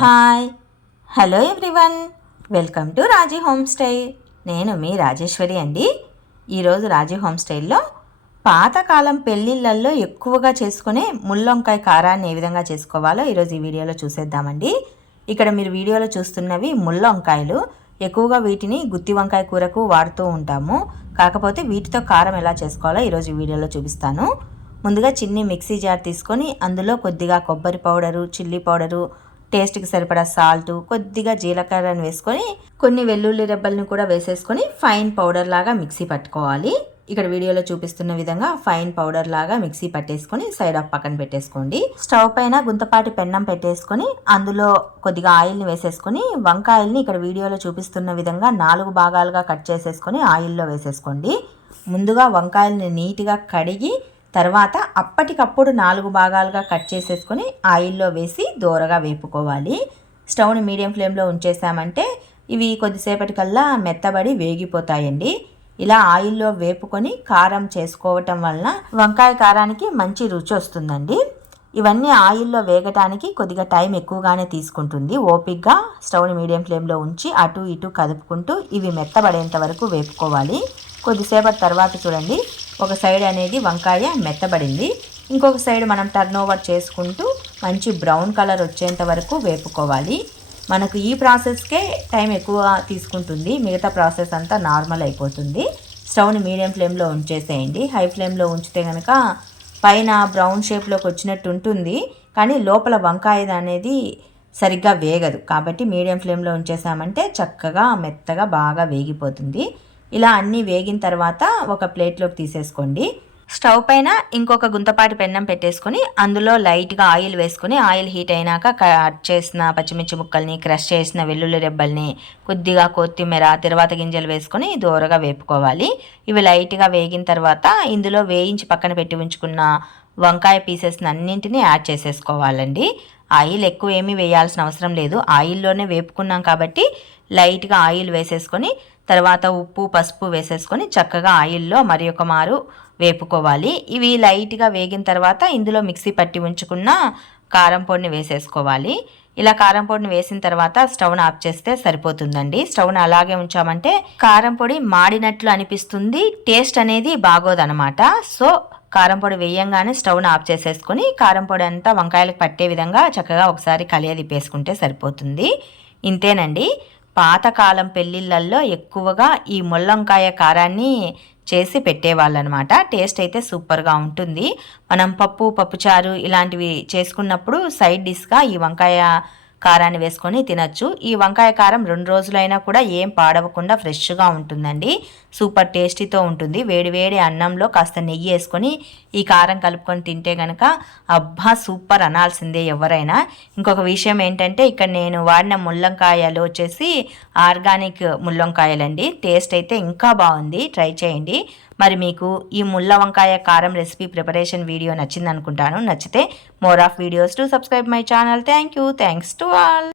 Hi. Hello everyone. Welcome to Raji home style. నేను మీ రాజేశ్వరి అండి. ఈరోజు రాజీ హోమ్ స్టైల్లో పాతకాలం పెళ్ళిళ్ళల్లో ఎక్కువగా చేసుకునే ముల్లొంకాయ కారాన్ని ఏ విధంగా చేసుకోవాలో ఈరోజు ఈ వీడియోలో చూసేద్దామండి. ఇక్కడ మీరు వీడియోలో చూస్తున్నవి ముల్లొంకాయలు ఎక్కువగా వీటిని గుత్తి వంకాయ కూరకు వాడుతూ ఉంటాము. కాకపోతే వీటితో కారం ఎలా చేసుకోవాలో ఈరోజు వీడియోలో చూపిస్తాను. ముందుగా చిన్ని మిక్సీ జార్ తీసుకొని అందులో కొద్దిగా కొబ్బరి పౌడరు చిల్లీ పౌడరు టేస్ట్కి సరిపడా సాల్ట్ కొద్దిగా జీలకర్రను వేసుకొని కొన్ని వెల్లుల్లి రెబ్బల్ని కూడా వేసేసుకొని ఫైన్ పౌడర్ లాగా మిక్సీ పట్టుకోవాలి. ఇక్కడ వీడియోలో చూపిస్తున్న విధంగా ఫైన్ పౌడర్ లాగా మిక్సీ పట్టేసుకొని సైడ్ ఆఫ్ పక్కన పెట్టేసుకోండి. స్టవ్ పైన గుంతపాటి పెన్నం పెట్టేసుకొని అందులో కొద్దిగా ఆయిల్ని వేసేసుకొని వంకాయల్ని ఇక్కడ వీడియోలో చూపిస్తున్న విధంగా నాలుగు భాగాలుగా కట్ చేసేసుకొని ఆయిల్లో వేసేసుకోండి. ముందుగా వంకాయల్ని నీట్గా కడిగి తర్వాత అప్పటికప్పుడు నాలుగు భాగాలుగా కట్ చేసేసుకొని ఆయిల్లో వేసి దోరగా వేపుకోవాలి. స్టవ్ని మీడియం ఫ్లేమ్లో ఉంచేసామంటే ఇవి కొద్దిసేపటికల్లా మెత్తబడి వేగిపోతాయండి. ఇలా ఆయిల్లో వేపుకొని కారం చేసుకోవటం వలన వంకాయ కారానికి మంచి రుచి వస్తుందండి. ఇవన్నీ ఆయిల్లో వేగటానికి కొద్దిగా టైం ఎక్కువగానే తీసుకుంటుంది. ఓపిక్గా స్టవ్ని మీడియం ఫ్లేమ్లో ఉంచి అటు ఇటు కదుపుకుంటూ ఇవి మెత్తబడేంత వరకు వేపుకోవాలి. కొద్దిసేపటి తర్వాత చూడండి. ఒక సైడ్ అనేది వంకాయ మెత్తబడింది. ఇంకొక సైడ్ మనం టర్న్ ఓవర్ చేసుకుంటూ మంచి బ్రౌన్ కలర్ వచ్చేంత వరకు వేపుకోవాలి. మనకు ఈ ప్రాసెస్కే టైం ఎక్కువ తీసుకుంటుంది. మిగతా ప్రాసెస్ అంతా నార్మల్ అయిపోతుంది. స్టవ్ని మీడియం ఫ్లేమ్లో ఉంచేసేయండి. హై ఫ్లేమ్లో ఉంచితే కనుక పైన బ్రౌన్ షేప్లోకి వచ్చినట్టు ఉంటుంది. కానీ లోపల వంకాయ అనేది సరిగ్గా వేగదు. కాబట్టి మీడియం ఫ్లేమ్లో ఉంచేసామంటే చక్కగా మెత్తగా బాగా వేగిపోతుంది. ఇలా అన్నీ వేగిన తర్వాత ఒక ప్లేట్లోకి తీసేసుకోండి. స్టవ్ పైన ఇంకొక గుంతపాటి పెన్నం పెట్టేసుకొని అందులో లైట్గా ఆయిల్ వేసుకొని ఆయిల్ హీట్ అయినాక కట్ చేసిన పచ్చిమిర్చి ముక్కల్ని క్రష్ చేసిన వెల్లుల్లి రెబ్బల్ని కొద్దిగా కొత్తిమీర తర్వాత గింజలు వేసుకొని దూరగా వేపుకోవాలి. ఇవి లైట్గా వేగిన తర్వాత ఇందులో వేయించి పక్కన పెట్టి ఉంచుకున్న వంకాయ పీసెస్ని అన్నింటినీ యాడ్ చేసేసుకోవాలండి. ఆయిల్ ఎక్కువ ఏమీ వేయాల్సిన అవసరం లేదు. ఆయిల్లోనే వేపుకున్నాం కాబట్టి లైట్గా ఆయిల్ వేసేసుకొని తర్వాత ఉప్పు పసుపు వేసేసుకొని చక్కగా ఆయిల్లో మరి ఒక మారు వేపుకోవాలి. ఇవి లైట్గా వేగిన తర్వాత ఇందులో మిక్సీ పట్టి ఉంచుకున్న కారం పొడిని వేసేసుకోవాలి. ఇలా కారం పొడిని వేసిన తర్వాత స్టవ్ను ఆఫ్ చేస్తే సరిపోతుందండి. స్టవ్ను అలాగే ఉంచామంటే కారం పొడి మాడినట్లు అనిపిస్తుంది. టేస్ట్ అనేది బాగోదనమాట సో కారం పొడి వేయంగానే స్టవ్ను ఆఫ్ చేసేసుకొని కారం పొడి అంతా వంకాయలకు పట్టే విధంగా చక్కగా ఒకసారి కలియ దిప్పేసుకుంటే సరిపోతుంది. ఇంతేనండి. పాతకాలం పెళ్ళిళ్ళల్లో ఎక్కువగా ఈ ముల్లంకాయ కారాన్ని చేసి పెట్టేవాళ్ళనమాట. టేస్ట్ అయితే సూపర్గా ఉంటుంది. మనం పప్పు పప్పుచారు ఇలాంటివి చేసుకున్నప్పుడు సైడ్ డిష్గా ఈ వంకాయ కారాన్ని వేసుకొని తినచ్చు. ఈ వంకాయ కారం రెండు రోజులైనా కూడా ఏం పాడవకుండా ఫ్రెష్గా ఉంటుందండి. సూపర్ టేస్టీతో ఉంటుంది. వేడి వేడి అన్నంలో కాస్త నెయ్యి వేసుకొని ఈ కారం కలుపుకొని తింటే కనుక అబ్బా సూపర్ అనాల్సిందే ఎవరైనా. ఇంకొక విషయం ఏంటంటే ఇక్కడ నేను వాడిన ముల్లంకాయలు వచ్చేసి ఆర్గానిక్ ముల్లంకాయలండి. టేస్ట్ అయితే ఇంకా బాగుంది. ట్రై చేయండి. మరి మీకు ఈ ముల్ల వంకాయ కారం రెసిపీ ప్రిపరేషన్ వీడియో నచ్చిందనుకుంటాను. నచ్చితే more of videos to subscribe my channel. Thank you. Thanks to all.